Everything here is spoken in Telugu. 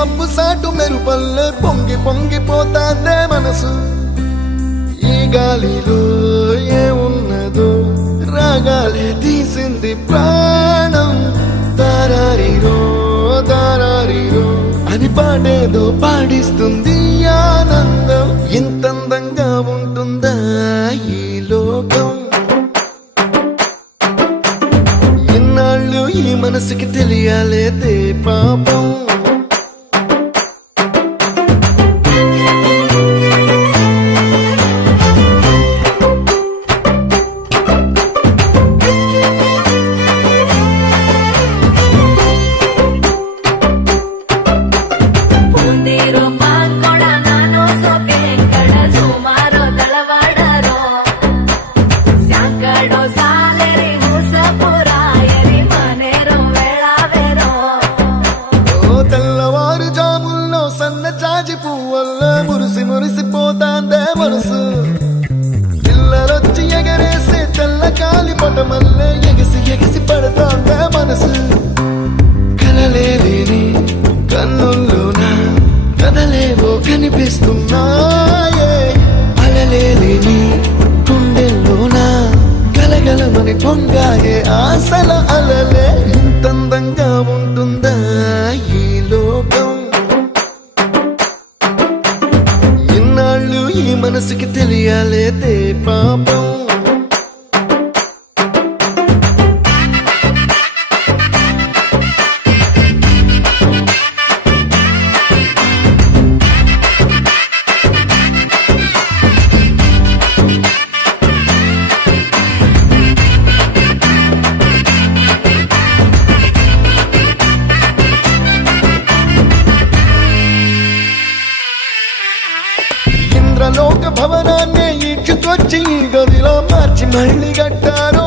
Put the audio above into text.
మబ్బు సాటు మెరుపల్లే పొంగి పొంగిపోతాదే మనసు ఈ గాలిలో ఏమున్నదో రాగాలే తీసింది ప్రాణం దారారిరో దారారిరో అని పాడేదో పాడిస్తుంది ఆనందం ఇంతందంగా ఉంటుందా ఈ లోకం ఇన్నాళ్ళు ఈ మనసుకి తెలియాలేదే పాపం మురిసి మురిసిపోతాందే మనసు పిల్లలొచ్చి ఎగరేసే తెల్ల కాలి పటమల్లే ఎగిసి ఎగిసి పడతాందే మనసు కలలేని కన్నుల్లోన కదలేవో కనిపిస్తున్నాయే అలలేని గుండెల్లోన గలగలమని పొంగాయే ఆశల అలలే ఇంతందంగా ఉంటుందా ఈ లోకం ఈ మనసుకి తెలియాలేదే పాపం ఇంద్రలోక భవనాన్ని ఈడ్చుకొచ్చి గదిలో మార్చి మళ్ళీ కట్టారు